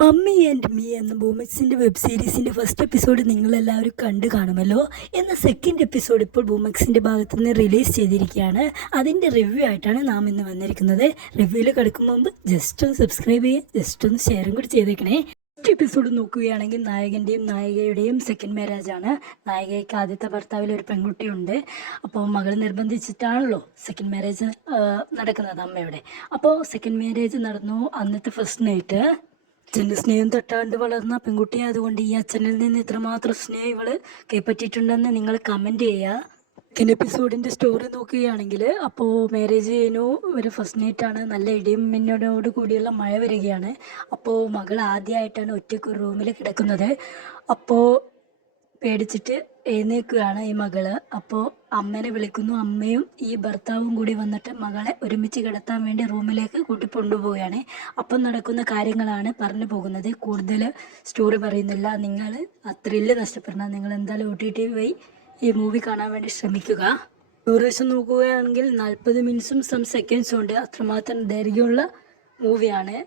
Mummy and me എന്ന ബൂമെക്സിൻ്റെ web സീരീസിൻ്റെ first episode നിങ്ങളെല്ലാവരും കണ്ടു കാണുമല്ലോ. എന്ന സെക്കൻഡ് എപ്പിസോഡ് ഇപ്പോൾ ബൂമെക്സിൻ്റെ ഭാഗത്തു നിന്ന് റിലീസ് ചെയ്തിരിക്കുകയാണ്. അതിൻ്റെ റിവ്യൂ ആയിട്ടാണ് നാം ഇന്ന് വന്നിരിക്കുന്നത്. റിവ്യൂവിൽ കിടക്കും മുമ്പ് ജസ്റ്റ് ഒന്ന് സബ്സ്ക്രൈബ് ചെയ്യുക, ജസ്റ്റ് ഒന്ന് ഷെയറും കൂടി ചെയ്തേക്കണേ. ഫസ്റ്റ് എപ്പിസോഡ് നോക്കുകയാണെങ്കിൽ നായകൻ്റെയും നായികയുടെയും സെക്കൻഡ് മാരേജ് ആണ്. നായികയ്ക്ക് ആദ്യത്തെ ഭർത്താവിൽ ഒരു പെൺകുട്ടിയുണ്ട്. അപ്പോൾ മകൾ നിർബന്ധിച്ചിട്ടാണല്ലോ സെക്കൻഡ് മാരേജ് നടക്കുന്നത് അമ്മയുടെ. അപ്പോൾ സെക്കൻഡ് മാരേജ് നടന്നു. അന്നത്തെ ഫസ്റ്റ് നൈറ്റ് അച്ഛൻ്റെ സ്നേഹം തട്ടാണ്ട് വളർന്ന പെൺകുട്ടി ആയതുകൊണ്ട് ഈ അച്ഛനിൽ നിന്ന് ഇത്രമാത്രം സ്നേഹം ഇവള് കൈപ്പറ്റിയിട്ടുണ്ടെന്ന് നിങ്ങൾ കമൻറ്റ് ചെയ്യുക. സെക്കൻഡ് എപ്പിസോഡിൻ്റെ സ്റ്റോറി നോക്കുകയാണെങ്കിൽ അപ്പോൾ മാരേജ് ചെയ്യുന്നു, ഒരു ഫസ്റ്റ് നൈറ്റാണ്. നല്ല ഇടിയും മിന്നലോട് കൂടിയുള്ള മഴ വരികയാണ്. അപ്പോൾ മകൾ ആദ്യമായിട്ടാണ് ഒറ്റയ്ക്ക് ഒരു റൂമിൽ കിടക്കുന്നത്. അപ്പോൾ പേടിച്ചിട്ട് എഴുന്നേൽക്കുകയാണ് ഈ മകള്. അപ്പോൾ അമ്മേനെ വിളിക്കുന്നു. അമ്മയും ഈ ഭർത്താവും കൂടി വന്നിട്ട് മകളെ ഒരുമിച്ച് കിടത്താൻ വേണ്ടി റൂമിലേക്ക് കൂട്ടിക്കൊണ്ടുപോവുകയാണ്. അപ്പം നടക്കുന്ന കാര്യങ്ങളാണ് പറഞ്ഞു പോകുന്നത്. കൂടുതൽ സ്റ്റോറി പറയുന്നില്ല. നിങ്ങൾ ആ ത്രില്ല് നഷ്ടപ്പെടണം. നിങ്ങൾ എന്തായാലും OTT വഴി ഈ മൂവി കാണാൻ വേണ്ടി ശ്രമിക്കുക. ഡ്യൂറേഷൻ നോക്കുകയാണെങ്കിൽ 40 മിനിറ്റ്സും സം സെക്കൻഡ്സും ഉണ്ട്. അത്രമാത്രം ദൈർഘ്യമുള്ള മൂവിയാണ്.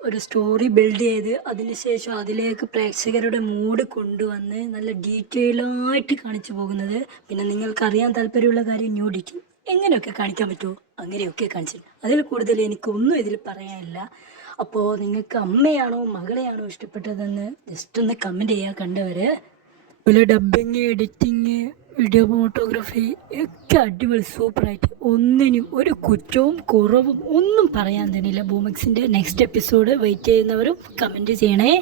ഒരു സ്റ്റോറി ബിൽഡ് ചെയ്ത് അതിനുശേഷം അതിലേക്ക് പ്രേക്ഷകരുടെ മൂഡ് കൊണ്ടുവന്ന് നല്ല ഡീറ്റെയിലായിട്ട് കാണിച്ചു പോകുന്നത്. പിന്നെ നിങ്ങൾക്കറിയാൻ താല്പര്യമുള്ള കാര്യം ന്യൂഡിറ്റി എങ്ങനെയൊക്കെ കാണിക്കാൻ പറ്റുമോ അങ്ങനെയൊക്കെ കാണിച്ചു. അതിൽ കൂടുതൽ എനിക്കൊന്നും ഇതിൽ പറയാനില്ല. അപ്പോൾ നിങ്ങൾക്ക് അമ്മയാണോ മകളെയാണോ ഇഷ്ടപ്പെട്ടതെന്ന് ജസ്റ്റ് ഒന്ന് കമൻറ്റ് ചെയ്യുക കണ്ടവർ. അതുപോലെ ഡബ്ബിങ്, എഡിറ്റിങ്, വീഡിയോ ഫോട്ടോഗ്രാഫി ഒക്കെ അടിപൊളി സൂപ്പറായിട്ട്. ഒന്നിനും ഒരു കുറ്റവും കുറവും ഒന്നും പറയാൻ തന്നെയില്ല. ബൂമെക്സിൻ്റെ നെക്സ്റ്റ് എപ്പിസോഡ് വെയിറ്റ് ചെയ്യുന്നവരും കമൻറ്റ് ചെയ്യണേ.